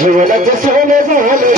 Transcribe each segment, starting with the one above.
ಜೀವನ ಜಸವನ ಜಾಲೆ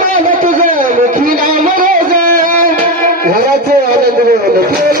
hayatı öğrendiriyor.